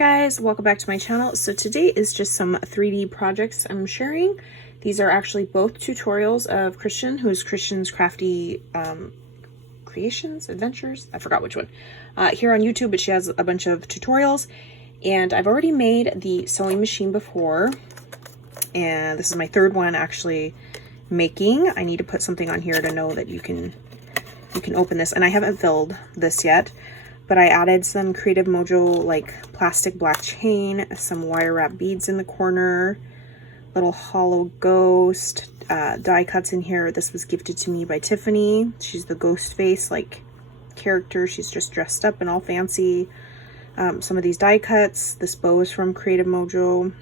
guys, welcome back to my channel. So today is just some 3D projects I'm sharing. These are actually both tutorials of Kristian, who's Kristian's Crafty Creations, Adventures, I forgot which one, here on YouTube, but she has a bunch of tutorials. And I've already made the sewing machine before, and this is my third one actually making. I need to put something on here to know that you can open this, and I haven't filled this yet. But I added some Creative Mojo like plastic black chain, some wire wrap beads in the corner, little hollow ghost, die cuts in here. This was gifted to me by Tiffany. She's the ghost face like character. She's just dressed up and all fancy. Some of these die cuts. This bow is from Creative Mojo.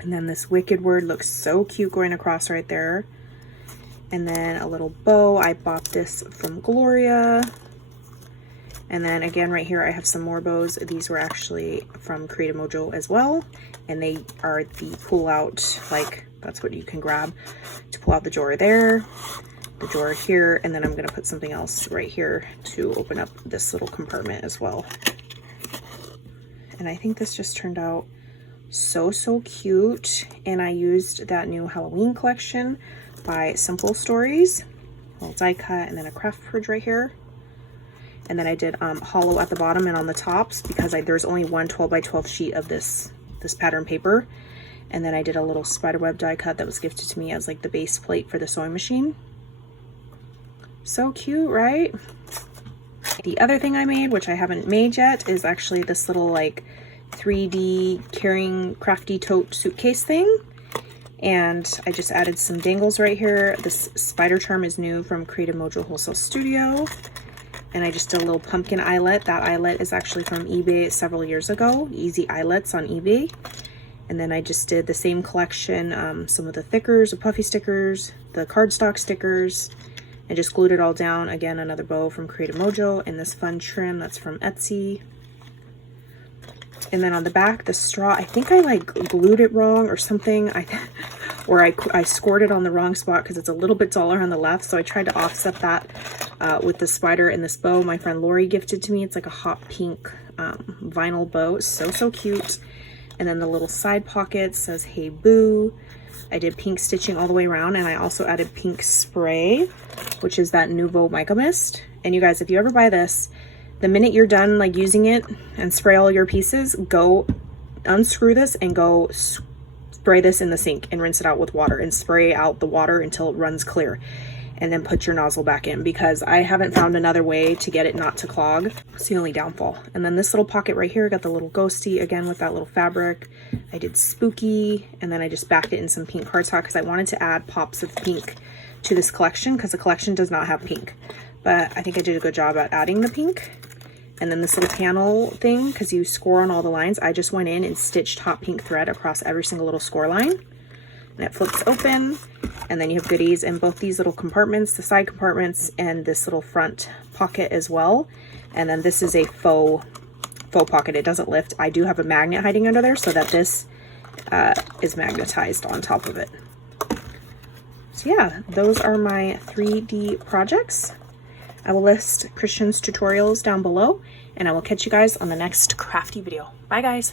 And then this wicked word looks so cute going across right there. And then a little bow. I bought this from Gloria. And then again, right here, I have some more bows. These were actually from Creative Mojo as well. And they are the pull out, like that's what you can grab to pull out the drawer there, the drawer here. And then I'm gonna put something else right here to open up this little compartment as well. And I think this just turned out so cute. And I used that new Halloween collection by Simple Stories. A little die cut and then a craft fridge right here. And then I did hollow at the bottom and on the tops because there's only one 12 by 12 sheet of this pattern paper. And then I did a little spiderweb die cut that was gifted to me as like the base plate for the sewing machine. So cute, right? The other thing I made, which I haven't made yet, is actually this little like 3D carrying crafty tote suitcase thing. And I just added some dangles right here. This spider charm is new from Creative Mojo Wholesale Studio. And I just did a little pumpkin eyelet. That eyelet is actually from eBay several years ago. Easy eyelets on eBay. And then I just did the same collection, some of the thickers, the puffy stickers, the cardstock stickers, and just glued it all down. Again, another bow from Creative Mojo, and this fun trim that's from Etsy. And then on the back, the straw, I think I like glued it wrong or something. Or I scored it on the wrong spot because it's a little bit taller on the left. So I tried to offset that with the spider and this bow my friend Lori gifted to me. It's like a hot pink vinyl bow. So cute. And then the little side pocket says, "Hey Boo." I did pink stitching all the way around, and I also added pink spray, which is that Nouveau Mica Mist. And you guys, if you ever buy this, the minute you're done like using it and spray all your pieces, go unscrew this and go spray this in the sink and rinse it out with water and spray out the water until it runs clear. And then put your nozzle back in, because I haven't found another way to get it not to clog. It's the only downfall. And then this little pocket right here, got the little ghosty again with that little fabric. I did spooky, and then I just backed it in some pink cardstock because I wanted to add pops of pink to this collection because the collection does not have pink. But I think I did a good job at adding the pink. And then this little panel thing, because you score on all the lines, I just went in and stitched hot pink thread across every single little score line. And it flips open, and then you have goodies in both these little compartments, the side compartments, and this little front pocket as well. And then this is a faux pocket. It doesn't lift. I do have a magnet hiding under there so that this is magnetized on top of it. So yeah, those are my 3D projects. I will list Kristian's tutorials down below, and I will catch you guys on the next crafty video. Bye guys.